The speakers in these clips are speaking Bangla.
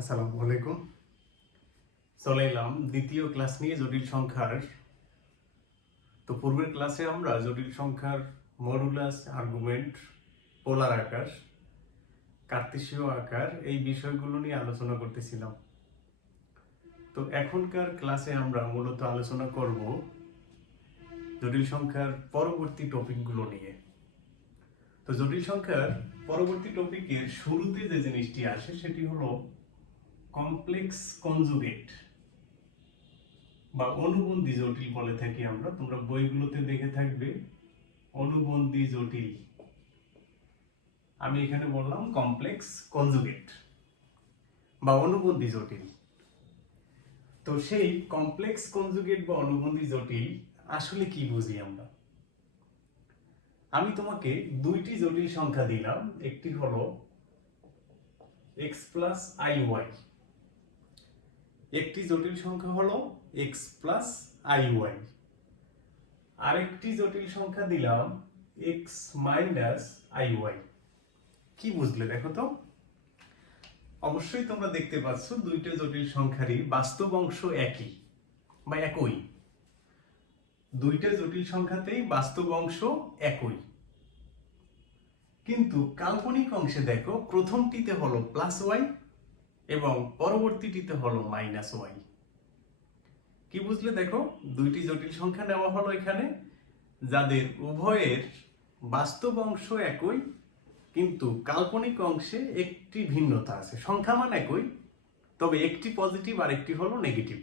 আসসালামু আলাইকুম। চলে এলাম দ্বিতীয় ক্লাস নিয়ে জটিল সংখ্যার। তো পূর্বের ক্লাসে আমরা জটিল সংখ্যার মডুলাস, আর্গুমেন্ট, পোলার আকার, কার্তেশীয় আকার এই বিষয়গুলো নিয়ে আলোচনা করতেছিলাম। তো এখনকার ক্লাসে আমরা মূলত আলোচনা করব জটিল সংখ্যার পরবর্তী টপিকগুলো নিয়ে। তো জটিল সংখ্যার পরবর্তী টপিকের শুরুতে যে জিনিসটি আসে সেটি হলো কমপ্লেক্স কনজুগেট বা অনুবন্ধী জটিল বলে থাকি আমরা। তোমরা বইগুলোতে দেখে থাকবে অনুবন্ধী জটিল, আমি এখানে বললাম কমপ্লেক্স কনজুগেট বা অনুবন্ধী জটিল। তো সেই কমপ্লেক্স কনজুগেট বা অনুবন্ধী জটিল আসলে কি বুঝি আমরা? আমি তোমাকে দুইটি জটিল সংখ্যা দিলাম, একটি হলো x প্লাস iy, একটি জটিল সংখ্যা হলো x প্লাস iy, আরেকটি জটিল সংখ্যা দিলাম x মাইনাস iy। কি বুঝলে দেখো তো? অবশ্যই তোমরা দেখতে পাচ্ছ দুইটা জটিল সংখ্যারই বাস্তব অংশ একই বা একই। দুইটা জটিল সংখ্যাতেই বাস্তব অংশ একই, কিন্তু কাল্পনিক অংশে দেখো প্রথমটিতে হলো প্লাস ওয়াই এবং পরবর্তীটিতে হলো মাইনাস ওয়াই। কি বুঝলে দেখো? দুইটি জটিল সংখ্যা নেওয়া হলো এখানে, যাদের উভয়ের বাস্তব অংশ একই, কিন্তু কাল্পনিক অংশে একটি ভিন্নতা আছে। সংখ্যামান একই, তবে একটি পজিটিভ আর একটি হলো নেগেটিভ।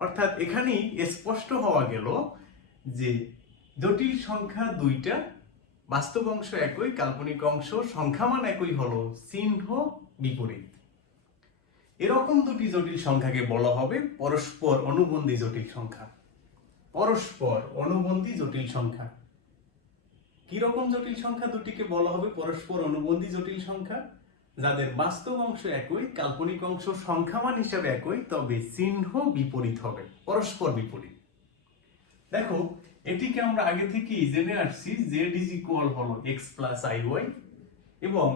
অর্থাৎ এখানেই স্পষ্ট হওয়া গেল যে জটিল সংখ্যা দুইটা, বাস্তব অংশ একই, কাল্পনিক অংশ সংখ্যামান একই, হলো চিহ্ন বিপরীত। এরকম দুটি জটিল সংখ্যাকে বলা হবে পরস্পর অনুবন্ধী জটিল সংখ্যা। পরস্পর অনুবন্ধী জটিল সংখ্যা। কি রকম জটিল সংখ্যা দুটিকে বলা হবে পরস্পর অনুবন্ধী জটিল সংখ্যা? যাদের বাস্তব অংশ একই, কাল্পনিক অংশ সংখ্যামান হিসাবে একই, তবে চিহ্ন বিপরীত হবে, পরস্পর বিপরীত। দেখো, এটিকে আমরা আগে থেকেই জেনে আসছি z ইজ ইকুয়াল হলো x প্লাস iy, এবং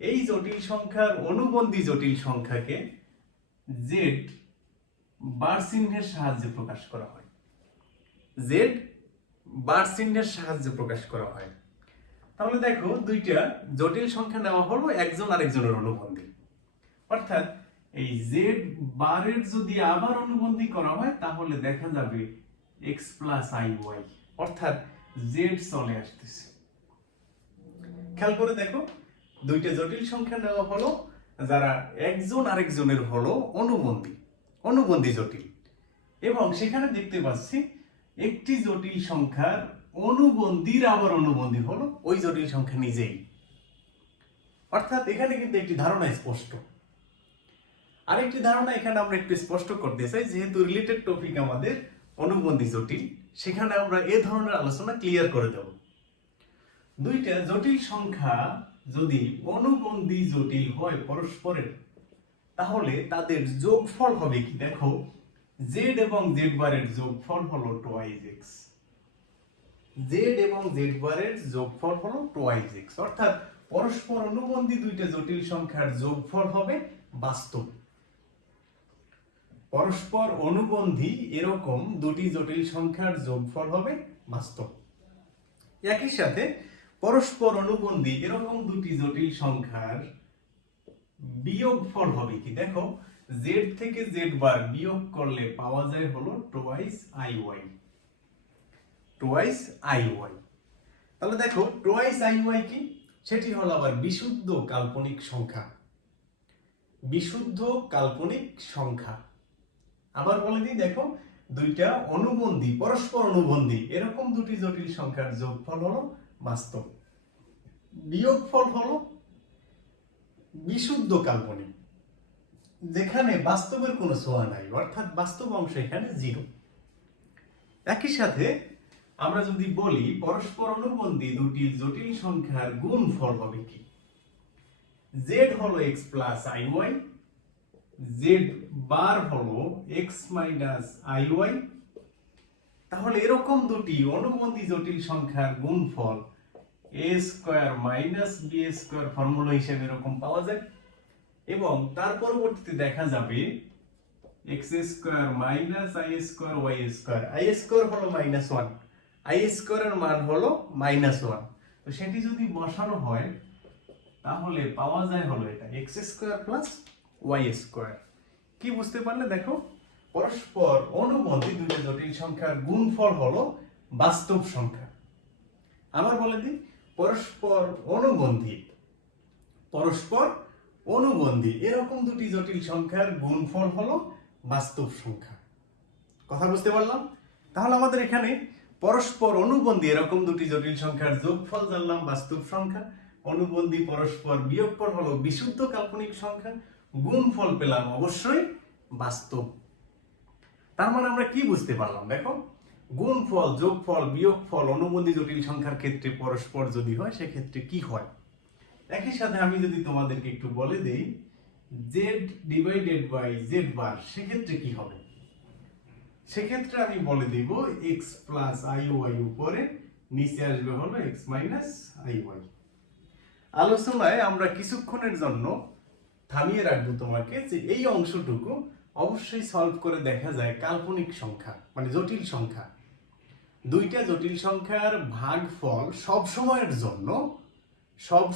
এই জটিল সংখ্যার অনুবন্ধী জটিল সংখ্যাকে z বার চিহ্নের সাহায্যে প্রকাশ করা হয়। z বার চিহ্নের সাহায্যে প্রকাশ করা হয়। তাহলে দেখো, দুইটা জটিল সংখ্যা নেওয়া হলো একজন আরেকজনের অনুবন্ধী। অর্থাৎ এই z বারের যদি আবার অনুবন্ধী করা হয় তাহলে দেখা যাবে x প্লাস iy, অর্থাৎ z চলে আসতেছে। খেয়াল করে দেখো, দুইটা জটিল সংখ্যা নেওয়া হলো যারা একজন আরেকজনের হলো অনুবন্ধী, অনুবন্ধী জটিল, এবং সেখানে দেখতে পাচ্ছি একটি জটিল সংখ্যার অনুবন্ধীর আবার অনুবন্ধী হলো ওই জটিল সংখ্যা নিজেই। অর্থাৎ এখানে কিন্তু একটি ধারণা স্পষ্ট। আরেকটি ধারণা এখানে আমরা একটু স্পষ্ট করতে চাই, যেহেতু রিলেটেড টপিক আমাদের অনুবন্ধী জটিল, সেখানে আমরা এ ধরনের আলোচনা ক্লিয়ার করে দেব। দুইটা জটিল সংখ্যা যদি অনুবন্ধী জটিল হয় পরস্পরের, তাহলে তাদের যোগফল হবে কি? দেখো, z এবং z বারের যোগফল হলো টুয়াইজ x, z এবং z বারের যোগফল হলো টুয়াইজ x, অর্থাৎ পরস্পর অনুবন্ধী দুইটা জটিল সংখ্যার যোগফল হবে বাস্তব। পরস্পর অনুবন্ধী এরকম দুটি জটিল সংখ্যার যোগফল হবে বাস্তব। একই সাথে পরস্পর অনুবন্ধী এরকম দুটি জটিল সংখ্যার বিয়োগফল হবে কি? দেখো, z থেকে z বার বিয়োগ করলে পাওয়া যায় হলো টুয়াইস iy, টুয়াইস iy। তাহলে দেখো, টুয়াইস iy কি? সেটি হলো আবার বিশুদ্ধ কাল্পনিক সংখ্যা। বিশুদ্ধ কাল্পনিক সংখ্যা। আবার বলে দিই, দেখো, দুইটা অনুবন্ধী, পরস্পর অনুবন্ধী এরকম দুটি জটিল সংখ্যার যোগফল হলো বাস্তব, বিয়োগফল হলো বিশুদ্ধ কাল্পনিক, যেখানে বাস্তবের কোনো ছোঁয়া নাই, অর্থাৎ বাস্তব অংশ এখানে জিরো। একই সাথে আমরা যদি বলি পরস্পর অনুবন্ধী দুটি জটিল সংখ্যার গুণফল হবে কি? z হলো x প্লাস iy, z বার হলো x মাইনাস iy। তাহলে এরকম দুটি অনুবন্ধী জটিল সংখ্যার গুণফল a square minus b square formula হিসেবে এরকম পাওয়া যায়। এবং তার পরবর্তীতে দেখা যাবে X square minus I square Y square. I square হলো -1, আই স্কোয়ারের মান হলো -1। তো সেটি যদি বসানো হয় তাহলে পাওয়া যায় হলো এটা X square plus Y square. কি বুঝতে পারলে? দেখো, পরস্পর অনুবন্ধী দুইটা জটিল সংখ্যার গুণফল হলো বাস্তব সংখ্যা। আবার বলে দিই, পরস্পর অনুবন্ধী এরকম দুটি জটিল সংখ্যার গুণফল হলো বাস্তব সংখ্যা। কথা বুঝতে পারলাম? তাহলে আমাদের এখানে পরস্পর অনুবন্ধী এরকম দুটি জটিল সংখ্যার যোগফল জানলাম বাস্তব সংখ্যা, অনুবন্ধী পরস্পর বিয়োগফল হলো বিশুদ্ধ কাল্পনিক সংখ্যা, গুণফল পেলাম অবশ্যই বাস্তব। তার মানে আমরা কি বুঝতে পারলাম? দেখো, গুণফল, যোগফল, বিয়োগফল অনুবন্ধী জটিল সংখ্যার ক্ষেত্রে পরস্পর যদি হয় সেক্ষেত্রে কি হয়। একই সাথে আমি যদি তোমাদেরকে একটু বলে দেই z ডিভাইডেড বাই z বার, সেক্ষেত্রে কি হবে? সেক্ষেত্রে আমি বলে দিব x প্লাস iy উপরে, নিচে আসবে হলো x মাইনাস iy। আলোচনায় আমরা কিছুক্ষণের জন্য থামিয়ে রাখবো তোমাকে যে এই অংশটুকু অবশ্যই সলভ করে দেখা যায় কাল্পনিক সংখ্যা মানে জটিল সংখ্যা। দুইটা জটিল সংখ্যার ভাগফল সব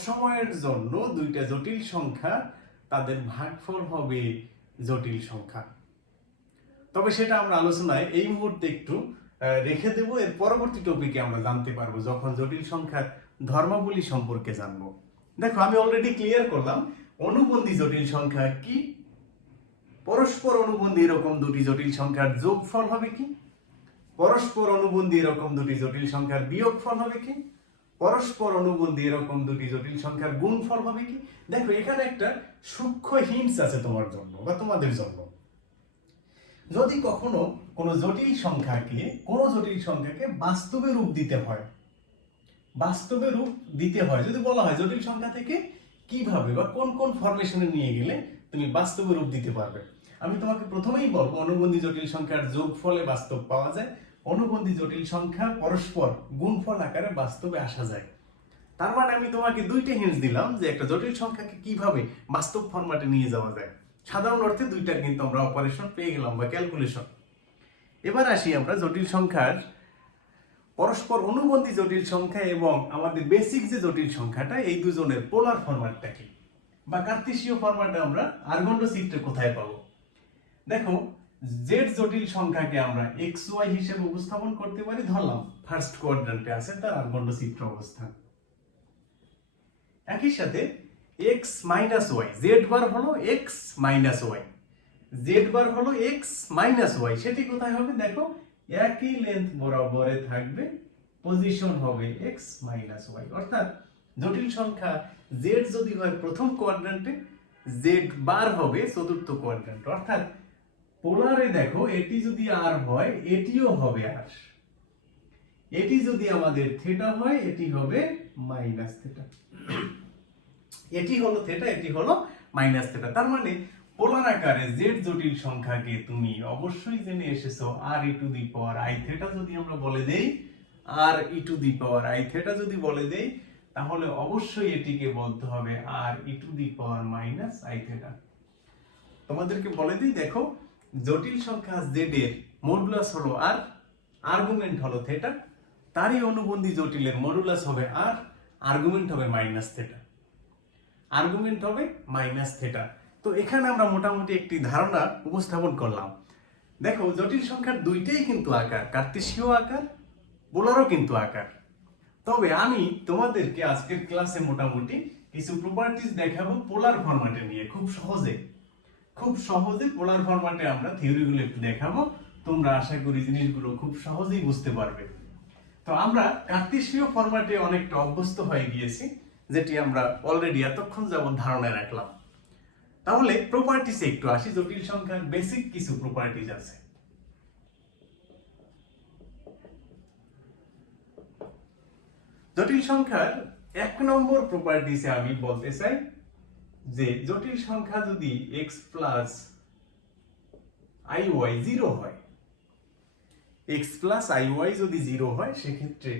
সময়ের জন্য দুইটা জটিল সংখ্যা তাদের ভাগফল হবে জটিল সংখ্যা। তবে সেটা আমরা আলোচনায় এই মুহূর্তে একটু রেখে দেব, এর পরবর্তী টপিকে আমরা জানতে পারবো যখন জটিল সংখ্যার ধর্মাবলী সম্পর্কে জানবো। দেখো, আমি অলরেডি ক্লিয়ার করলাম অনুবন্ধী জটিল সংখ্যা কি, পরস্পর অনুবন্ধী এরকম দুটি জটিল সংখ্যার যোগফল হবে কি, পরস্পর অনুবন্ধী এরকম দুটি জটিল সংখ্যার বিয়োগফল হবে কি, পরস্পর অনুবন্ধী এরকম দুটি জটিল সংখ্যার গুণফল হবে কি। দেখো, এখানে একটা সূক্ষ্ম হিন্টস আছে তোমার জন্য বা তোমাদের জন্য। যদি কখনো কোনো জটিল সংখ্যাকে বাস্তবে রূপ দিতে হয়, যদি বলা হয় জটিল সংখ্যা থেকে কিভাবে বা কোন কোন ফরমেশনে নিয়ে গেলে তুমি বাস্তবে রূপ দিতে পারবে, আমি তোমাকে প্রথমেই বলবো অনুবন্ধী জটিল সংখ্যার যোগফলে বাস্তব পাওয়া যায়, অনুবন্ধী জটিল সংখ্যা পরস্পর গুণফল আকারে বাস্তবে আসা যায়। তার মানে আমি তোমাকে দুইটা হিন্টস দিলাম যে একটা জটিল সংখ্যাকে কিভাবে বাস্তব ফরম্যাটে নিয়ে যাওয়া যায়। সাধারণ অর্থে দুইটা কিন্তু আমরা অপারেশন পেয়ে গেলাম বা ক্যালকুলেশন। এবার আসি আমরা জটিল সংখ্যার পরস্পর অনুবন্ধী জটিল সংখ্যা এবং আমাদের বেসিক যে জটিল সংখ্যাটা, এই দুজনের পোলার ফরম্যাটটা কি বা কার্তেশীয় ফরম্যাটে আমরা আর্গন্ড চিত্রে কোথায় পাবো। দেখো, জেড জটিল সংখ্যাকে আমরা এক্স ওয়াই হিসেবে উপস্থাপন করতে পারি, ধরলাম ফার্স্ট কোয়াড্রান্টে আছে তার আর্গন্ড চিত্র অবস্থান। একই সাথে x minus Y, Z bar হলো এক্স মাইনাস ওয়াই, সেটি কোথায় হবে? দেখো, একই লেন্থ বরাবরে থাকবে, পজিশন হবে এক্স মাইনাস ওয়াই। অর্থাৎ জটিল সংখ্যা জেড যদি হয় প্রথম কোয়াড্রান্টে, জেড বার হবে চতুর্থ কোয়াড্রান্ট। অর্থাৎ পোলারে দেখো, এটি যদি আর হয় এটিও হবে আর, এটি যদি আমাদের থিটা হয় এটি হবে মাইনাস থিটা, এটি হলো থিটা, এটি হলো মাইনাস থিটা। তার মানে পোলার আকারে জেড জটিল সংখ্যাকে তুমি অবশ্যই জেনে এসেছো r e to the power i theta যদি আমরা বলে দেই, r e to the power i theta যদি বলে দেই, তাহলে অবশ্যই এটিকে বলতে হবে r e to the power minus i theta. তোমাদেরকে বলে দিই, দেখো, জটিল সংখ্যা জেড এর মডুলাস হলো আর, আর্গুমেন্ট হলো থিটা, তারই অনুবন্ধী জটিলের মডুলাস হবে আর, আর্গুমেন্ট হবে মাইনাস থিটা। তো এখানে আমরা মোটামুটি একটি ধারণা উপস্থাপন করলাম। দেখো, জটিল সংখ্যার দুইটাই কিন্তু আকার, কার্তেশীয় আকার, পোলারও কিন্তু আকার। তবে আমি তোমাদেরকে আজকের ক্লাসে মোটামুটি কিছু প্রপার্টিজ দেখাবো পোলার ফরম্যাটে নিয়ে, খুব সহজে পোলার ফরম্যাটে আমরা থিওরিগুলো একটু দেখাবো। তোমরা আশা করি জিনিসগুলো খুব সহজেই বুঝতে পারবে। তো আমরা কার্তেশীয় ফরম্যাটে অনেকটা অভ্যস্ত হয়ে গিয়েছি, যেটি আমরা অলরেডি এতক্ষণ যাবত ধারণায় রাখলাম। তাহলে প্রপার্টিসে একটু আসি, জটিল সংখ্যার বেসিক কিছু প্রপার্টিজ আছে। জটিল সংখ্যার 1 নম্বর প্রপার্টিসে আমি বলতে চাই যে জটিল সংখ্যা যদি x প্লাস iy 0 হয়, x প্লাস iy যদি 0 হয়, সেক্ষেত্রে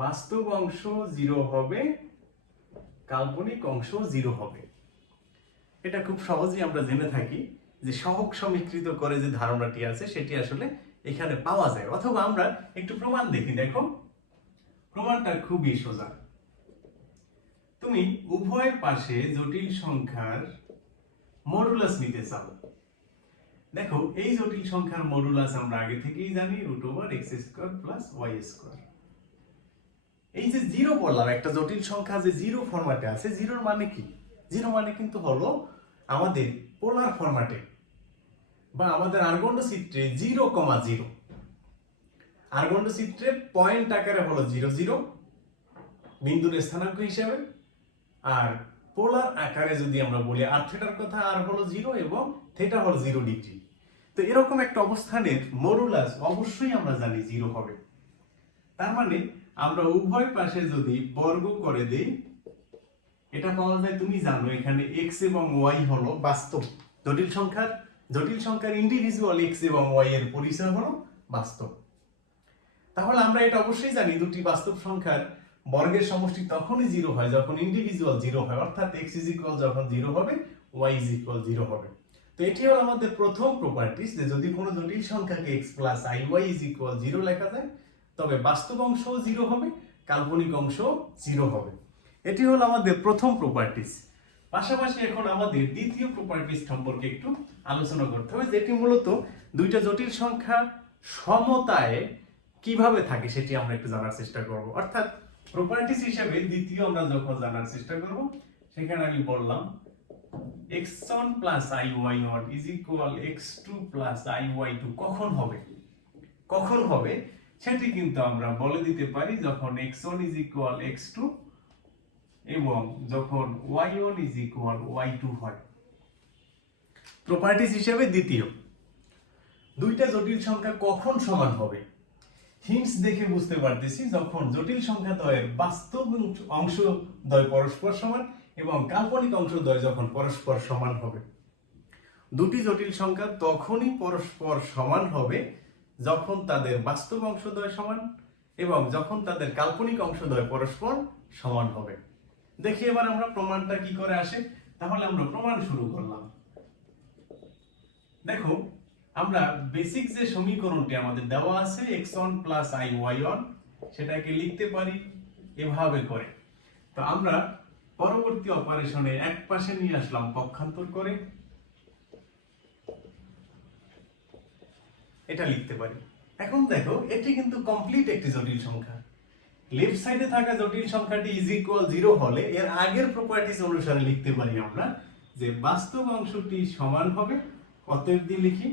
বাস্তব অংশ 0 হবে, কাল্পনিক অংশ 0 হবে। এটা খুব সহজেই আমরা জেনে থাকি যে সহগ সমীকৃত করে যে ধারণাটি আছে সেটি আসলে এখানে পাওয়া যায়। অথবা আমরা একটু প্রমাণ দেখি। দেখো, প্রমাণটা খুবই সোজা। তুমি উভয় পাশে জটিল সংখ্যার মডুলাস নিতে চাও। দেখো, এই জটিল সংখ্যার মডুলাস আমরা আগে থেকেই জানি, √x² + y²। এই যে জিরো বললাম, একটা জটিল সংখ্যা যে জিরো ফরম্যাটে আছে, জিরোর মানে কি? জিরো মানে কিন্তু হলো আমাদের পোলার ফরম্যাটে বা আমাদের আর্গন্ড চিত্রে 0,0। আর্গন্ড চিত্রে পয়েন্ট আকারে হলো 0 0 বিন্দুর স্থানাঙ্ক হিসাবে, আর পোলার আকারে যদি আমরা বলি আর থিটার কথা, আর হলো 0 এবং থিটা হলো 0 ডিগ্রি। তো এরকম একটা অবস্থানের মডুলাস অবশ্যই আমরা জানি 0 হবে। তার মানে আমরা উভয় পাশে যদি বর্গ করে দেই, এটা পাওয়া যায়। তুমি জানো এখানে x এবং y হলো বাস্তব। জটিল সংখ্যার ইন্ডিভিজুয়াল x এবং y এর পরিচয় হলো বাস্তব। তাহলে আমরা এটা অবশ্যই জানি দুটি বাস্তব সংখ্যার বর্গের সমষ্টি তখনই 0 হয় যখন ইন্ডিভিজুয়াল 0 হয়, অর্থাৎ x যখন 0 হবে, y 0 হবে। তো এটি হলো আমাদের প্রথম প্রপার্টিস, যে যদি কোনো জটিল সংখ্যাকে x + iy 0 লেখা যায়, তবে বাস্তব অংশও 0 হবে, কাল্পনিক অংশও 0 হবে। এটি হলো আমাদের প্রথম প্রপার্টিস। পাশাপাশি এখন আমাদের দ্বিতীয় প্রপার্টিস সম্পর্কে একটু আলোচনা করতে হবে, যেটি মূলত দুইটা জটিল সংখ্যা সমতায় কিভাবে থাকে সেটি আমরা একটু জানার চেষ্টা করব। অর্থাৎ প্রপার্টিস হিসেবে দ্বিতীয় আমরা যখন জানার চেষ্টা করব, সেখানে আমি বললাম x1 + iy1 = x2 + iy2 কখন হবে? কখন হবে সেটি কিন্তু আমরা বলে দিতে পারি যখন x1 = x2 এবং যখন y1 = y2 হয়। প্রপার্টিস হিসেবে দ্বিতীয়, দুইটা জটিল সংখ্যা কখন সমান হবে? হিন্টস দেখে বুঝতে পারতেছি যখন জটিল সংখ্যা দ্বয়ের বাস্তব অংশদ্বয় পরস্পর সমান এবং কাল্পনিক অংশদ্বয় যখন পরস্পর সমান হবে। দুটি জটিল সংখ্যা তখনই পরস্পর সমান হবে যখন তাদের বাস্তব অংশদ্বয় সমান এবং যখন তাদের কাল্পনিক অংশদ্বয় পরস্পর সমান হবে। দেখি এবার আমরা প্রমাণটা কি করে আসে। তাহলে আমরা প্রমাণ শুরু করলাম। দেখো, আমরা বেসিক যে সমীকরণটি আমাদের দেওয়া আছে x1 + iy1, সেটাকে লিখতে পারি এভাবে করে। তো আমরা পরবর্তী অপারেশনে এক পাশে নিয়ে আসলাম পক্ষান্তর করে, এটা লিখতে পারি। এখন দেখো, এটি কিন্তু কমপ্লিট একটি জটিল সংখ্যা। লেফট সাইডে থাকা জটিল সংখ্যাটি =0 হলে এর আগের প্রপার্টিস অনুসারে লিখতে পারি আমরা যে বাস্তব অংশটি সমান হবে, অতএব দিয়ে লিখি,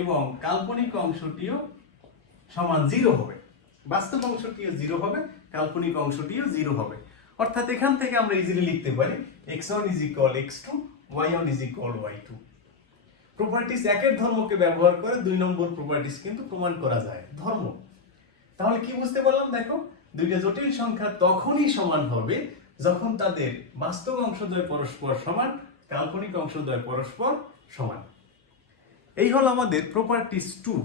এবং কাল্পনিক অংশটিও সমান 0 হবে। বাস্তব অংশটিও 0 হবে, কাল্পনিক অংশটিও 0 হবে। অর্থাৎ এখান থেকে আমরা ইজিলি লিখতে পারি x1 = x2, y1 = y2। Properties একের ধর্মকে ব্যবহার করে 2 নম্বর প্রপার্টিস কিন্তু প্রমাণ করা যায়, ধর্ম। তাহলে কি বুঝতে পারলাম? দেখো, দুইটা জটিল সংখ্যা তখনই সমান হবে যখন তাদের বাস্তব অংশদ্বয় পরস্পর সমান, কাল্পনিক অংশদ্বয় পরস্পর সমান। এই হলো আমাদের প্রপার্টিস 2।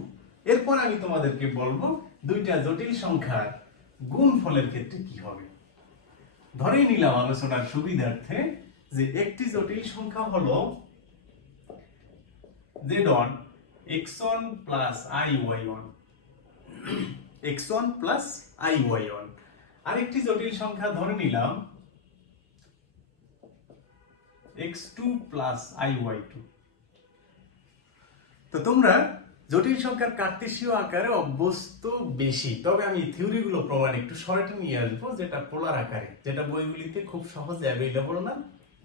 এরপর আমি তোমাদেরকে বলবো দুইটা জটিল সংখ্যার গুণফলের ক্ষেত্রে কি হবে। ধরে নিলাম আলোচনার সুবিধার্থে যে একটি জটিল সংখ্যা হলো z1 x1 + iy1, x1 + iy1। আরেকটি জটিল সংখ্যা ধরে নিলাম x2 + iy2। তো তোমরা জটিল সংখ্যার কার্টেসীয় আকারে অভ্যস্ত বেশি, তবে আমি থিওরিগুলো প্রমাণ একটু শর্টে নিয়ে আসবো, যেটা পোলার আকারে, যেটা বইগুলিতে খুব সহজে অ্যাভেইলেবল না,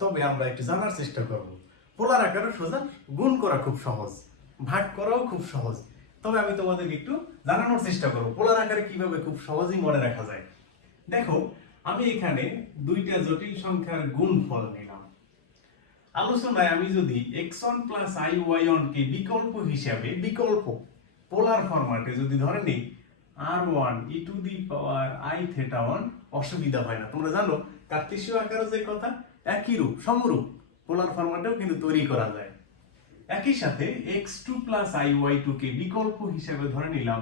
তবে আমরা একটু জানার চেষ্টা করব। পোলার আকারে সোজা গুণ করা খুব সহজ, ভাগ করাও খুব সহজ, তবে আমি তোমাদেরকে একটু জানানোর চেষ্টা করব পোলার আকারে কিভাবে খুব সহজেই মনে রাখা যায়। দেখো, আমি এখানে দুইটা জটিল সংখ্যার গুণফল নিলাম। আলোচনায় আমি যদি x1 + iy1 কে বিকল্প হিসাবে, বিকল্প পোলার ফরম্যাটে যদি ধরে নিই r1 e⁻i⁻1, অসুবিধা হয় না। তোমরা জানো কার্টেসীয় আকারে যে কথা, একই রূপ, সমরূপ পোলার ফরম্যাটেও কিন্তু তৈরি করা যায়। একই সাথে x2 + iy2 কে বিকল্প হিসাবে ধরে নিলাম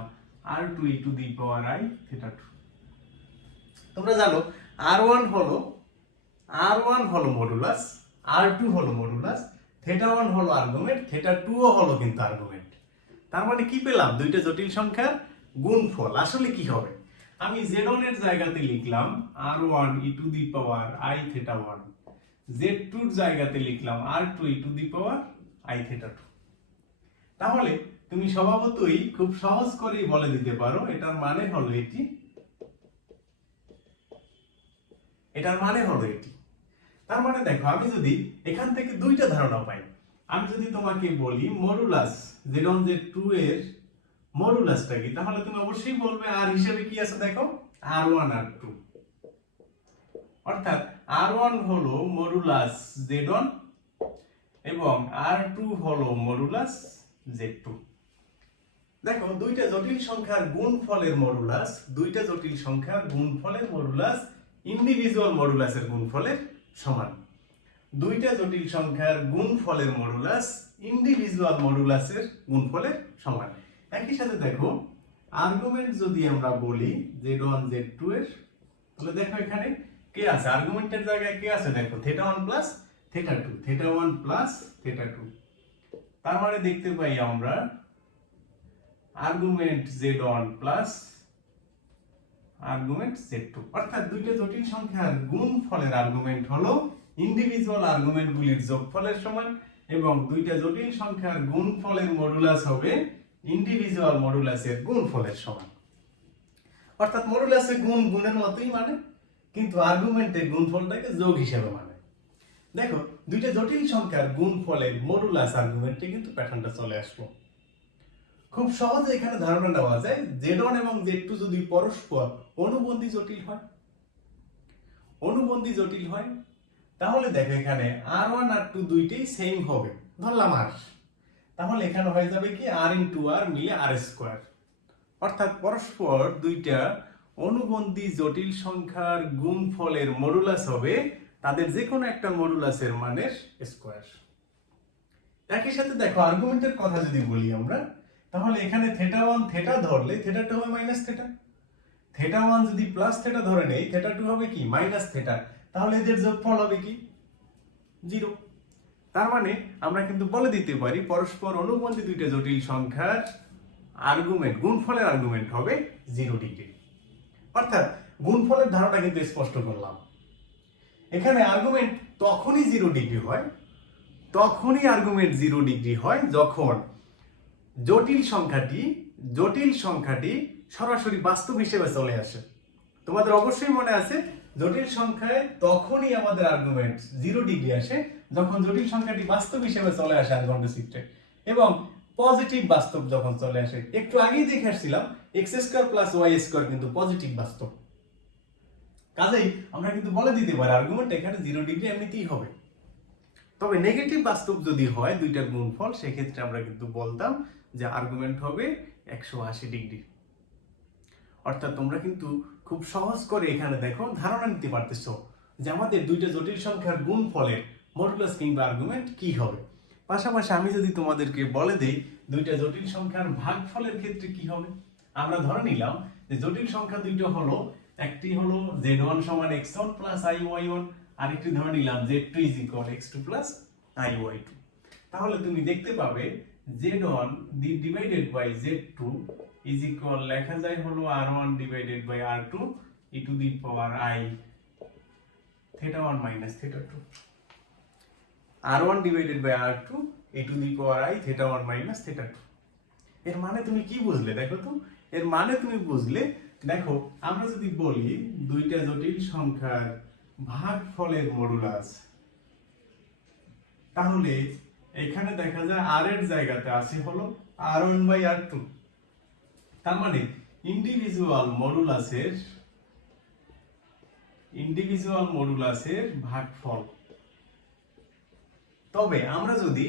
r2 e⁻i⁻2। তোমরা জানো r1 হলো মডুলাস, r2 হলো মডুলাস, θ1 হলো আর্গুমেন্ট, θ2 ও হলো কিন্তু আর্গুমেন্ট। তার মানে কি পেলাম? দুইটা জটিল সংখ্যার গুণফল। আসলে কি হবে? আমি z1 এর জায়গাতে লিখলাম r1 e to the power i θ1, z2 এর জায়গাতে লিখলাম r2 e to the power i θ2। তাহলে তুমি স্বভাবতই খুব সহজ করেই বলে দিতে পারো এটার মানে হলো এটি, এটার মানে হলো এটি। তার মানে দেখো, আমি যদি এখান থেকে দুইটা ধারণা পাই, আমি যদি তোমাকে বলি মডুলাস z1 z2 এর মডুলাসটা কি, তাহলে তুমি অবশ্যই বলবে আর হিসেবে কি আছে দেখো, r1 r2, অর্থাৎ r1 হলো মডুলাস z1 এবং r2 হলো মডুলাস z2। দেখো, দুইটা জটিল সংখ্যার গুণফলের মডুলাস, দুইটা জটিল সংখ্যার গুণফলের মডুলাস ইন্ডিভিজুয়াল মডুলাসের গুণফলের সমান। দুইটা জটিল সংখ্যার গুণফলের মডুলাস ইন্ডিভিজুয়াল মডুলাসের গুণফলের সমান। একই সাথে দেখো, আর্গুমেন্ট যদি আমরা বলি z1 z2 এর, তাহলে দেখো এখানে কে আছে? আর্গুমেন্টের জায়গায় কে আছে? দেখো θ1 প্লাস θ2, θ1 প্লাস θ2। তার মানে দেখতে পাই আমরা argument z1 plus argument z2, অর্থাৎ দুইটা জটিল সংখ্যার গুণফলের আর্গুমেন্ট হলো ইন্ডিভিজুয়াল আর্গুমেন্টগুলির যোগফলের সমান, এবং দুইটা জটিল সংখ্যার গুণফলের মডুলাস হবে ইন্ডিভিজুয়াল মডুলাসের গুণফলের সমান। অর্থাৎ মডুলাসের গুণ গুণের মতোই মানে, কিন্তু আর্গুমেন্টের গুণফলটাকে যোগ হিসেবে মানে। দেখো, দুইটা জটিল সংখ্যার গুণফলের মডুলাস আর্গুমেন্টে কিন্তু প্যাটার্নটা চলে আসলো। খুব সহজে এখানে ধারণা নেওয়া যায় z1 এবং z2 যদি পরস্পর অনুবন্ধী জটিল হয়, অনুবন্ধী জটিল হয়, তাহলে দেখো এখানে r1 r2 দুইটাই সেম হবে, ধরলাম r, তাহলে এখানে হয়ে যাবে কি r ইনটু r মিলে r স্কয়ার। অর্থাৎ পরস্পর দুইটা অনুবন্ধী জটিল সংখ্যার গুণফলের মডুলাস হবে তাদের যে কোনো একটা মডুলাসের মানের স্কয়ার। একই সাথে দেখো, আর্গুমেন্টের কথা যদি বলি আমরা, তাহলে এখানে θ1 θ ধরলে θ2 হবে মাইনাস θ, θ1 যদি প্লাস θ ধরে নেই, θ2 হবে কি মাইনাস θ, তাহলে এদের যোগফল হবে কি 0। তার মানে আমরা কিন্তু বলে দিতে পারি পরস্পর অনুবন্ধী দুইটা জটিল সংখ্যার আর্গুমেন্ট, গুণফলের আর্গুমেন্ট হবে 0 ডিগ্রি। অর্থাৎ গুণফলের ধারণা কিন্তু স্পষ্ট করলাম। এখানে আর্গুমেন্ট তখনই 0 ডিগ্রি হয়, তখনই আর্গুমেন্ট 0 ডিগ্রি হয় যখন জটিল সংখ্যাটি সরাসরি বাস্তব হিসেবে চলে আসে। তোমাদের অবশ্যই মনে আছে, জটিল সংখ্যায় তখনই আমাদের আর্গুমেন্ট 0 ডিগ্রি আসে যখন জটিল সংখ্যাটি বাস্তব হিসেবে চলে আসে আর্গুমেন্ট চিত্রে, এবং পজিটিভ বাস্তব যখন চলে আসে। একটু আগেই দেখে আসছিলাম x² + y² কিন্তু পজিটিভ বাস্তব। কাজেই আমরা কিন্তু বলে দিতে পারি আর্গুমেন্ট এখানে 0 ডিগ্রি এমনিতেই হবে। তবে নেগেটিভ বাস্তব যদি হয় দুইটার গুণফল, সেক্ষেত্রে আমরা কিন্তু বলতাম যে আর্গুমেন্ট হবে 180 ডিগ্রি। অর্থাৎ তোমরা কিন্তু খুব সহজ করে এখানে দেখো ধারণা নিতে পারতেছো যে আমাদের দুইটা জটিল সংখ্যার গুণফলের মডুলাস কিংবা আর্গুমেন্ট কি হবে। পাশাপাশি আমি যদি তোমাদেরকে বলে দেই দুইটা জটিল সংখ্যার ভাগফলের ক্ষেত্রে কি হবে, আমরা ধরে নিলাম যে জটিল সংখ্যা দুইটা হলো, একটি হলো z1 সমান x1 প্লাস iy1, আরেকটি ধরে নিলাম z2 x2 প্লাস iy2। তাহলে তুমি দেখতে পাবে z1 divided by z2 is equal, লেখা যায় হলো r1 divided by r2 e to the power i θ1 minus θ2, r1 divided by r2 e to the power i θ1 minus θ2। এর মানে তুমি কি বুঝলে দেখো তো? এর মানে তুমি বুঝলে, দেখো আমরা যদি বলি দুইটা জটিল সংখ্যার ভাগফলের মডুলাস, তাহলে এখানে দেখা যায় r এর জায়গাতে আছে হলো r1 বাই r2। তার মানে ইন্ডিভিজুয়াল মডুলাসের ভাগফল। তবে আমরা যদি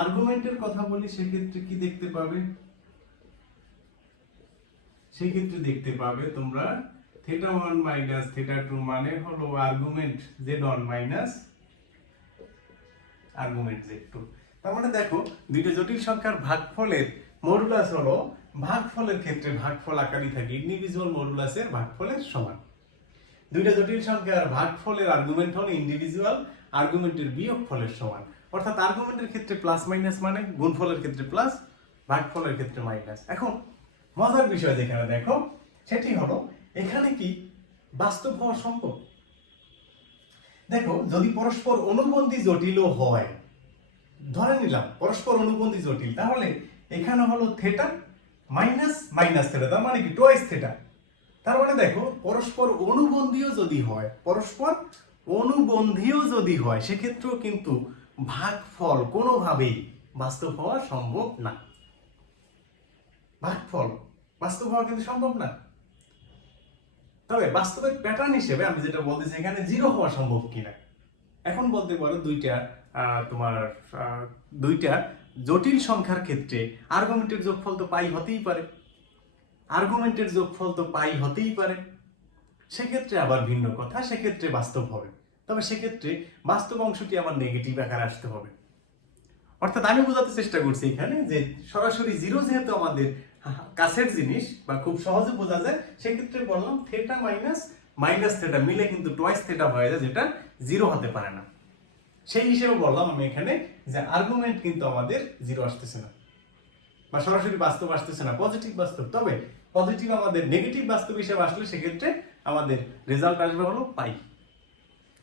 আর্গুমেন্টের কথা বলি সেক্ষেত্রে কি দেখতে পাবে? সেক্ষেত্রে দেখতে পাবে তোমরা θ1 মাইনাস θ2 মানে হলো argument z1 minus argument z2। তার মানে দেখো, দুইটা জটিল সংখ্যার ভাগফলের মডুলাস হলো ভাগফলের ক্ষেত্রে ভাগফল আকারই থাকে ইন্ডিভিজুয়াল মডুলাসের ভাগফলের সমান। দুইটা জটিল সংখ্যার ভাগফলের আর্গুমেন্ট হলো ইন্ডিভিজুয়াল আর্গুমেন্টের বিয়োগফলের সমান। অর্থাৎ আর্গুমেন্টের ক্ষেত্রে প্লাস মাইনাস মানে গুণফলের ক্ষেত্রে প্লাস, ভাগফলের ক্ষেত্রে মাইনাস। এখন মজার বিষয় যেখানে দেখো সেটি হলো এখানে কি বাস্তব হওয়া সম্ভব? দেখো যদি পরস্পর অনুবন্ধী জটিলও হয়, ধরে নিলাম পরস্পর অনুবন্ধী জটিল, তাহলে এখানে হলো থেটা মাইনাস মাইনাস থেটা, তার মানে কি টোয়াইস থেটা। তার মানে দেখো পরস্পর অনুবন্ধীও যদি হয়, পরস্পর অনুবন্ধীও যদি হয়, সেক্ষেত্রেও কিন্তু ভাগফল কোনোভাবেই বাস্তব হওয়া সম্ভব না। ভাগফল বাস্তব হওয়া কিন্তু সম্ভব না। তবে বাস্তবের প্যাটার্ন হিসেবে আমি যেটা বলতেছি এখানে জিরো হওয়া সম্ভব কিনা। এখন বলতে পারো দুইটা জটিল সংখ্যার ক্ষেত্রে আর্গুমেন্টের যোগফল তো পাই হতেই পারে, আর্গুমেন্টের যোগফল তো পাই হতেই পারে, সেক্ষেত্রে আবার ভিন্ন কথা, সেক্ষেত্রে বাস্তব হবে। তবে সেক্ষেত্রে বাস্তব অংশটি আবার নেগেটিভ আকারে আসতে হবে। অর্থাৎ আমি বোঝাতে চেষ্টা করছি এখানে যে সরাসরি জিরো যেহেতু আমাদের কাছের জিনিস বা খুব সহজে বোঝা যায়, সেক্ষেত্রে বললাম থেটা মাইনাস মাইনাস থেটা মিলে কিন্তু টোয়াইস থেটা হয়ে যায়, যেটা জিরো হতে পারে না। সেই হিসেবে বললাম আমি এখানে যে আর্গুমেন্ট কিন্তু আমাদের জিরো আসতেছে না বা সরাসরি বাস্তব আসতেছে না, পজিটিভ বাস্তব। তবে পজিটিভ আমাদের নেগেটিভ বাস্তব হিসেবে আসলে সেক্ষেত্রে আমাদের রেজাল্ট আসবে হলো পাই।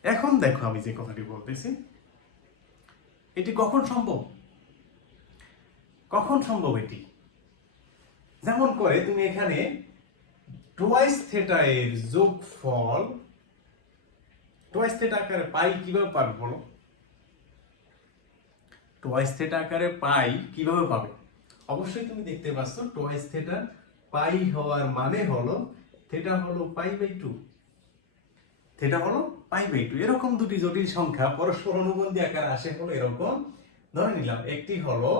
এখন দেখো আমি যে কথাটি বলতেছি এটি কখন সম্ভব? কখন সম্ভব এটি? যেমন করে তুমি এখানে টোয়াইস থেটা এর যোগফল টোয়াইস থেটা আকারে পাই কিভাবে পাবে বলো? টোয়াইস থেটা আকারে পাই কিভাবে পাবে? অবশ্যই তুমি দেখতে পাচ্ছ টোয়াইস থেটা পাই হওয়ার মানে হলো থেটা হলো পাই বাই 2, থেটা হলো পাই বাই 2। এরকম দুটি জটিল সংখ্যা পরস্পর অনুবন্ধী আকারে আসে হলো এরকম। ধরে নিলাম একটি হলো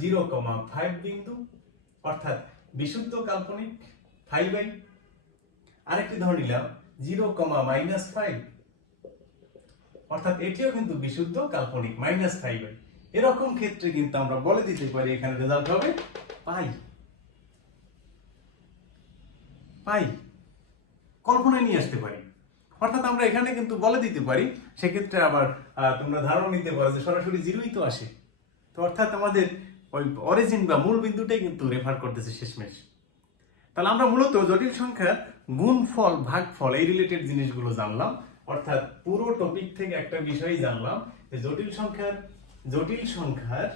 0,5 বিন্দু অর্থাৎ বিশুদ্ধ কাল্পনিক 5/, আরেকটি ধরে নিলাম 0,-5 অর্থাৎ এটিও কিন্তু বিশুদ্ধ কাল্পনিক -5/। এরকম ক্ষেত্রে কিন্তু আমরা বলে দিতে পারি এখানে রেজাল্ট হবে পাই। পাই কল্পনায় নিয়ে আসতে পারি, অর্থাৎ আমরা এখানে কিন্তু বলে দিতে পারি। সেক্ষেত্রে আবার তোমরা ধারণা নিতে পারো যে সরাসরি জিরোই তো আসে, তো অর্থাৎ আমাদের ওই অরিজিন বা মূল বিন্দুটাই কিন্তু রেফার করতেছে শেষমেশ। তাহলে আমরা মূলত জটিল সংখ্যার গুণফল ভাগফল এই রিলেটেড জিনিসগুলো জানলাম। অর্থাৎ পুরো টপিক থেকে একটা বিষয় জানলাম যে জটিল সংখ্যার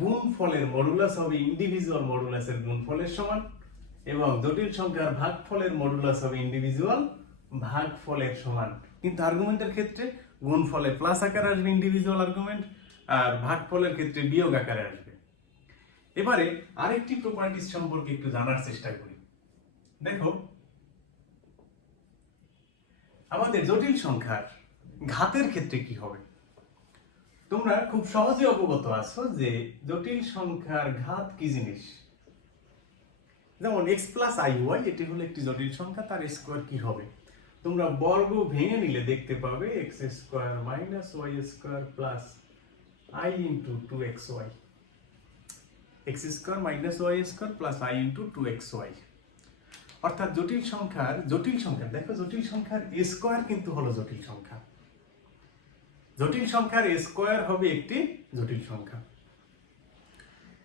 গুণফলের মডুলাস হবে ইন্ডিভিজুয়াল মডুলাসের গুণফলের সমান, এবং জটিল সংখ্যার ভাগফলের মডুলাস হবে ইন্ডিভিজুয়াল ভাগফলের সমান। কিন্তু আর্গুমেন্টের ক্ষেত্রে গুণফলে প্লাস আকারে আসবে ইন্ডিভিজুয়াল আর্গুমেন্ট, আর ভাগফলের ক্ষেত্রে বিয়োগ আকারে আসবে। এবারে আরেকটি প্রপার্টিজ সম্পর্কে একটু জানার চেষ্টা করি। দেখো আমাদের জটিল সংখ্যার ঘাতের ক্ষেত্রে কি হবে? তোমরা খুব সহজে অবগত আছো যে জটিল সংখ্যার ঘাত কি জিনিস। যেমন x + iy এটি হলো একটি জটিল সংখ্যা, তার স্কয়ার কি হবে? তোমরা বর্গ ভেঙে নিলে দেখতে পাবে x² - y² + i * 2xy, x² - y² + i * 2xy। অর্থাৎ জটিল সংখ্যার দেখো জটিল সংখ্যার স্কয়ার কিন্তু হলো জটিল সংখ্যা, জটিল সংখ্যার স্কয়ার হবে একটি জটিল সংখ্যা।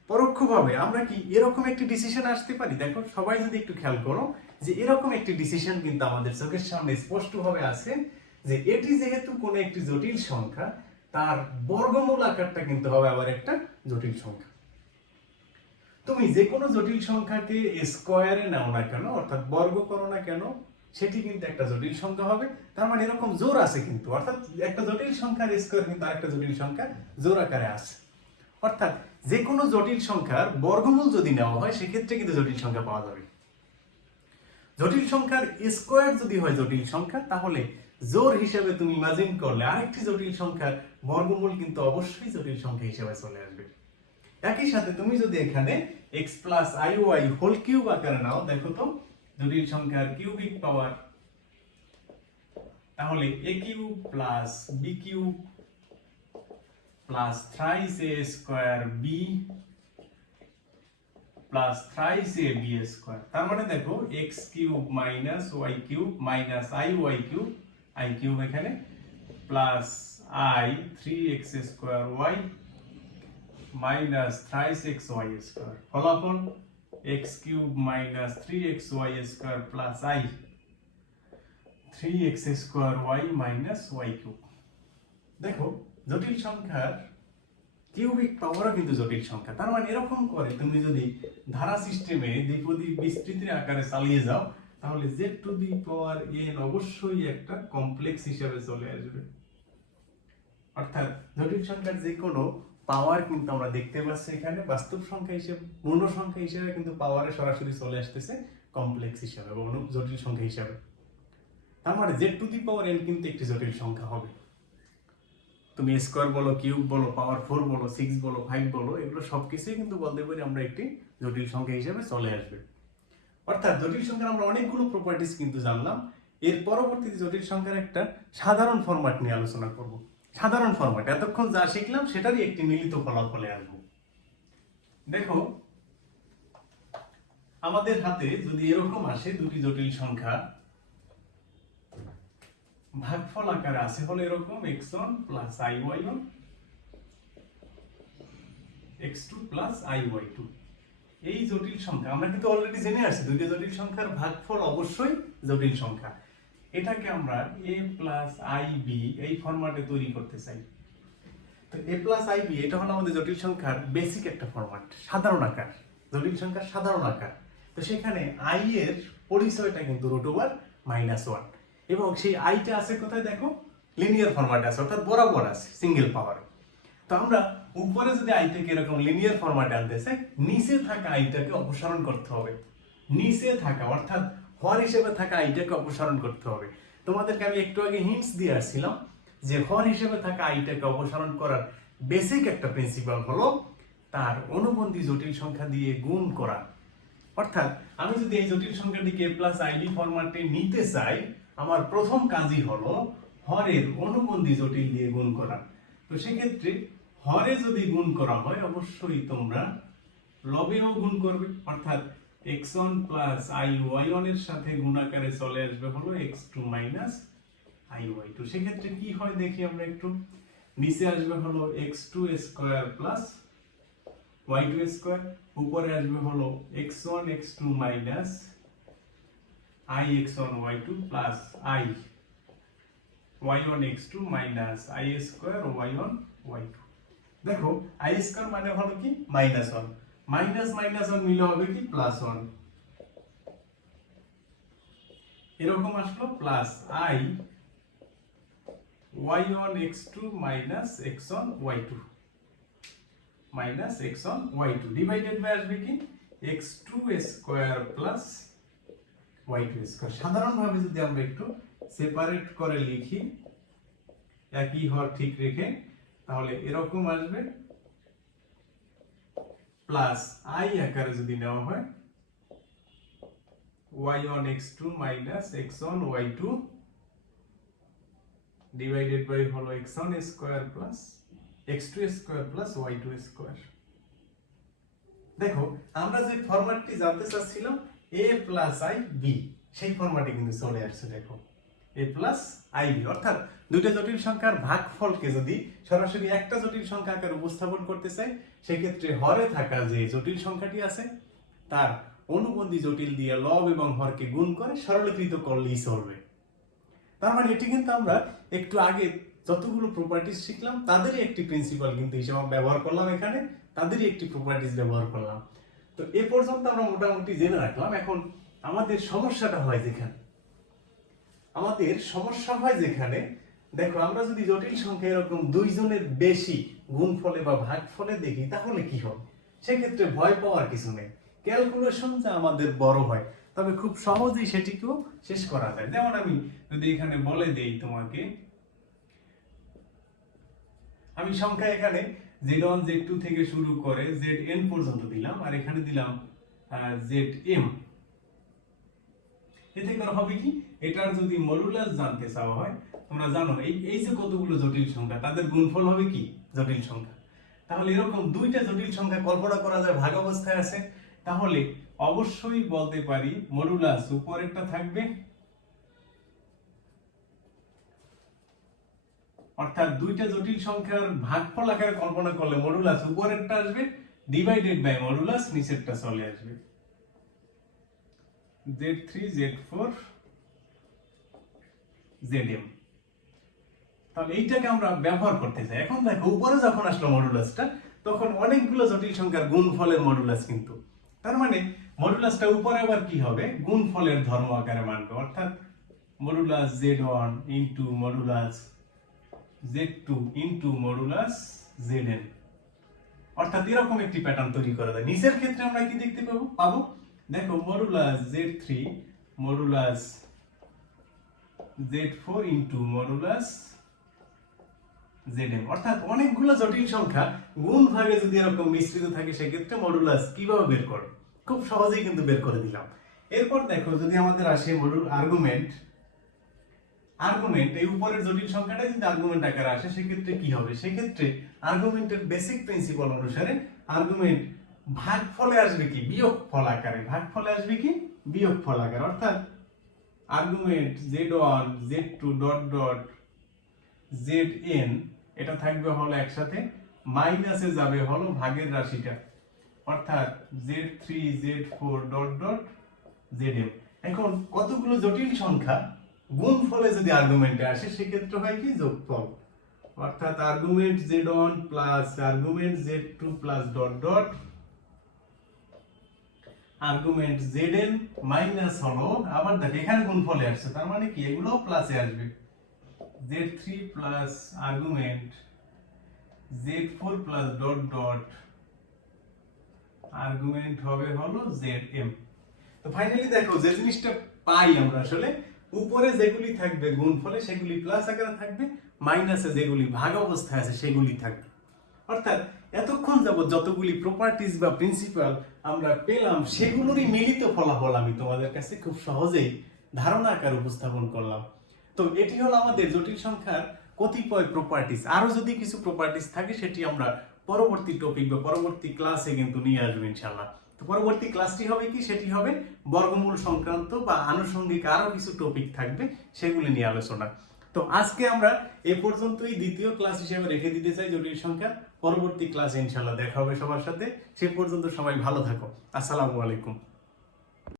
পরোক্ষভাবে আমরা কি এরকম একটি ডিসিশন আসতে পারি? দেখো সবাই যদি একটু খেয়াল করো যে এরকম একটি ডিসিশন কিন্তু আমাদের চোখের সামনে স্পষ্টভাবে আছে যে এটি যেহেতু কোনো একটি জটিল সংখ্যা, তার বর্গমূল আকারটা কিন্তু হবে আবার একটা জটিল সংখ্যা। তুমি যে কোনো জটিল সংখ্যাকে স্কয়ারে নাও না কেন, অর্থাৎ বর্গ করো না কেন, সেটি কিন্তু একটা জটিল সংখ্যা হবে। তার মানে এরকম জোর আছে কিন্তু, অর্থাৎ একটা জটিল সংখ্যার স্কয়ার কিন্তু আরেকটা জটিল সংখ্যা জোর আকারে আছে। অর্থাৎ যে কোনো জটিল সংখ্যার বর্গমূল যদি নেওয়া হয় সেক্ষেত্রে কিন্তু জটিল সংখ্যা পাওয়া যাবে। জটিল সংখ্যার স্কয়ার যদি হয় জটিল সংখ্যা, তাহলে জোর হিসেবে তুমি ইমাজিন করলে আরেকটি জটিল সংখ্যার বর্গমূল কিন্তু অবশ্যই জটিল সংখ্যা হিসেবে চলে আসবে। একই সাথে তুমি যদি এখানে x + iy হোল কিউব আকারে নাও, দেখো তো জটিল সংখ্যার কিউবিক পাওয়ার, তাহলে a³ + b³ + thrice a² b + thrice ab²। তার মানে দেখো x³ - y³ - iy³ i³ এখানে plus I 3x square Y minus thrice X Y square, ফলাফল x cube minus 3x Y square plus I 3x square Y minus Y cube. দেখো জটিল সংখ্যার কিউবিক পাওয়ারও কিন্তু জটিল সংখ্যা, তার মানে এরকম করে তুমি যদি ধারা সিস্টেমে দ্বিপদী বিস্তৃতির আকারে চালিয়ে যাও তাহলে z two the power n অবশ্যই একটা কমপ্লেক্স হিসেবে চলে আসবে। অর্থাৎ জটিল সংখ্যার যে কোনো পাওয়ার কিন্তু আমরা দেখতে পাচ্ছি এখানে বাস্তব সংখ্যা হিসেবে, পূর্ণ সংখ্যা হিসেবে কিন্তু পাওয়ারে সরাসরি চলে আসতেছে কমপ্লেক্স হিসেবে এবং জটিল সংখ্যা হিসেবে। তার মানে z two the power n কিন্তু একটি জটিল সংখ্যা হবে। তুমি স্কোয়ার বলো, কিউব বলো, পাওয়ার 4 বলো, 6 বলো, 5 বলো, এগুলো সবকিছুই কিন্তু বলতে পারি আমরা একটি জটিল সংখ্যা হিসেবে চলে আসবে। অর্থাৎ জটিল সংখ্যার আমরা অনেকগুলো প্রপার্টিজ কিন্তু জানলাম। এর পরবর্তীতে জটিল সংখ্যার একটা সাধারণ ফরম্যাট নিয়ে আলোচনা করব। সাধারণ ফরম্যাট এতক্ষণ যা শিখলাম সেটারই একটি মিলিত ফলাফলে আসবো। দেখো আমাদের হাতে যদি এরকম আসে দুটি জটিল সংখ্যা ভাগফল আকারে আছে হলো এরকম x1 plus iy1 x2 plus iy2, এই জটিল সংখ্যা আমরা কিন্তু অলরেডি জেনে আসছি দুটি জটিল সংখ্যার ভাগফল অবশ্যই জটিল সংখ্যা। এটাকে আমরা a প্লাস ib এই ফরম্যাটে তৈরি করতে চাই। তো a প্লাস ib এটা হলো আমাদের জটিল সংখ্যার বেসিক একটা ফরম্যাট, সাধারণ আকার, জটিল সংখ্যার সাধারণ আকার। তো সেখানে i এর পরিচয়টা কিন্তু √1 এবং সেই আইটা আছে কোথায় দেখো, লিনিয়ার ফরম্যাটে আছে, অর্থাৎ বরাবর আছে সিঙ্গেল পাওয়ারে। তো আমরা উপরে যদি আইটাকে এরকম লিনিয়ার ফরম্যাটে আনতে চাই নিচে থাকা আইটাকে অপসারণ করতে হবে, নিচে থাকা অর্থাৎ হর হিসেবে থাকা আইটাকে অপসারণ করতে হবে। তোমাদেরকে আমি একটু আগে হিন্টস দিয়ে আসছিলাম যে হর হিসেবে থাকা আইটাকে অপসারণ করার বেসিক একটা প্রিন্সিপাল হলো তার অনুবন্ধী জটিল সংখ্যা দিয়ে গুণ করা। অর্থাৎ আমি যদি এই জটিল সংখ্যাটিকে প্লাস আইডি ফরম্যাটে নিতে চাই আমার প্রথম কাজই হলো হরের অনুবন্ধী জটিল দিয়ে গুণ করা। তো সেক্ষেত্রে হরে যদি গুণ করা হয় অবশ্যই তোমরা লবেও গুণ করবে, অর্থাৎ x1 প্লাস iy1 এর সাথে গুণাকারে চলে আসবে হলো x2 মাইনাস iy2। সেক্ষেত্রে কি হয় দেখি আমরা একটু, নিচে আসবে হলো x2 square plus y2 square, উপরে আসবে হলো x1 x2 minus i x1 y2 plus i y1 x2 minus i square y1 y2। দেখো i স্কয়ার মানে হলো কি -1, মাইনাস মাইনাস 1 মিলে হবে কি +1, এরকম আসলো plus i y1 x2 minus x1 y2 minus x1 y2 divided by আসবে কি x2 square plus y2 square. সাধারণভাবে যদি আমরা একটু সেপারেট করে লিখি একই হর ঠিক রেখে তাহলে এরকম আসবে প্লাস i আকারে যদি নেওয়া হয় y1 x2 minus x1 y2 divided by হলো x1 square plus x2 square plus y2 square. দেখো আমরা যে ফরম্যাটটি জানতে চাচ্ছিলাম a প্লাস i b সেই ফরম্যাটে কিন্তু চলে আসছে। দেখো a প্লাস i b অর্থাৎ দুইটা জটিল সংখ্যার ভাগফলকে যদি সরাসরি একটা জটিল সংখ্যা আকারে উপস্থাপন করতে চাই সেক্ষেত্রে হরে থাকা যে জটিল সংখ্যাটি আছে তার অনুবন্ধী জটিল দিয়ে লব এবং হরকে গুণ করে সরলীকৃত করলেই চলবে। তার মানে এটি কিন্তু আমরা একটু আগে যতগুলো প্রপার্টিজ শিখলাম তাদেরই একটি প্রিন্সিপাল কিন্তু হিসেবে ব্যবহার করলাম, এখানে তাদেরই একটি প্রপার্টিজ ব্যবহার করলাম। তো এ পর্যন্ত আমরা মোটামুটি জেনে রাখলাম। এখন আমাদের সমস্যাটা হয় যেখানে দেখো আমরা যদি জটিল সংখ্যা এরকম দুইজনের বেশি গুণফলে বা ভাগফলে দেখি তাহলে কি হবে, সেক্ষেত্রে ভয় পাওয়ার কিছু নেই, ক্যালকুলেশন যা আমাদের বড় হয় তবে খুব সহজেই সেটিকেও শেষ করা যায়। যেমন আমি যদি এখানে বলে দেই তোমাকে, আমি সংখ্যা এখানে z1 z2 থেকে শুরু করে zn পর্যন্ত দিলাম আর এখানে দিলাম zm। এতে করে হবে কি, এটার যদি মডুলাস জানতে চাওয়া হয় তোমরা জানো এই যে কতগুলো জটিল সংখ্যা তাদের গুণফল হবে কি জটিল সংখ্যা। তাহলে এরকম দুইটা জটিল সংখ্যা কল্পনা করা যায় ভাগ অবস্থায় আছে, তাহলে অবশ্যই বলতে পারি মডুলাস উপরেরটা থাকবে অর্থাৎ দুইটা জটিল সংখ্যার ভাগফল আকারে কল্পনা করলে মডুলাস উপরেরটা আসবে ডিভাইডেড বাই মডুলাস নিচেরটা চলে আসবে Z3 Z4 Zm। তাহলে এইটাকে আমরা ব্যবহার করতে চাই। এখন দেখো উপরে যখন আসলো মডুলাসটা তখন অনেকগুলো জটিল সংখ্যার গুণফলের মডুলাস, কিন্তু তার মানে মডুলাসটা উপরে আবার কি হবে, গুণফলের ধর্ম আকারে মানবে, অর্থাৎ modulus Z1 into modulus Z2 into modulus Zn। অর্থাৎ এরকম একটি প্যাটার্ন তৈরি করা যায়। নিচের ক্ষেত্রে আমরা কি দেখতে পাবো দেখো modulus Z3 modulus Z4 into modulus Zm। অর্থাৎ অনেকগুলো জটিল সংখ্যা গুণ ভাগে যদি এরকম মিশ্রিত থাকে সেক্ষেত্রে মডুলাস কিভাবে বের করব, খুব সহজেই কিন্তু বের করে দিলাম। এরপর দেখো যদি আমাদের আসে মডুল আর্গুমেন্ট এই উপরের জটিল সংখ্যাটা যদি আর্গুমেন্ট আকারে আসে সেক্ষেত্রে কি হবে, সেক্ষেত্রে আর্গুমেন্টের বেসিক প্রিন্সিপাল অনুসারে আর্গুমেন্ট ভাগফলে আসবে কি বিয়োগফল আকারে, ভাগফলে আসবে কি বিয়োগফল আকারে, অর্থাৎ argument Z1 Z2 dot dot Zn এটা থাকবে হলো একসাথে, মাইনাসে যাবে হলো ভাগের রাশিটা, অর্থাৎ Z3 Z4 dot dot Zm। এখন কতগুলো জটিল সংখ্যা গুণফলে যদি আর্গুমেন্টে আসে সেক্ষেত্রে হয় কি যোগফল, অর্থাৎ argument Z1 plus argument Z2 plus dot dot argument Zn minus হলো, আবার দেখো এখানে গুণফলে আসছে তার মানে কি এগুলো প্লাসে আসবে, Z3 plus argument Z4 plus dot dot argument হবে হলো Zm। তো ফাইনালি দেখো যে জিনিসটা পাই আমরা আসলে উপরে যেগুলি থাকবে গুণফলে সেগুলি প্লাস আকারে থাকবে, মাইনাসে যেগুলি ভাগ অবস্থায় আছে সেগুলি থাকবে। অর্থাৎ এতক্ষণ যাবত যতগুলি প্রপার্টিজ বা প্রিন্সিপাল আমরা পেলাম সেগুলোরই মিলিত ফলাফল আমি তোমাদের কাছে খুব সহজেই ধারণা আকারে উপস্থাপন করলাম। তো এটি হলো আমাদের জটিল সংখ্যার কতিপয় প্রপার্টিজ। আরো যদি কিছু প্রপার্টিজ থাকে সেটি আমরা পরবর্তী টপিক বা পরবর্তী ক্লাসে কিন্তু নিয়ে আসবো ইনশাআল্লাহ। তো পরবর্তী ক্লাসটি হবে কি, সেটি হবে বর্গমূল সংক্রান্ত বা আনুষঙ্গিক আরো কিছু টপিক থাকবে সেগুলি নিয়ে আলোচনা। তো আজকে আমরা এ পর্যন্তই দ্বিতীয় ক্লাস হিসেবে রেখে দিতে চাই জটিল সংখ্যা। পরবর্তী ক্লাসে ইনশাআল্লাহ দেখা হবে সবার সাথে। সে পর্যন্ত সবাই ভালো থাকো। আসসালামু আলাইকুম।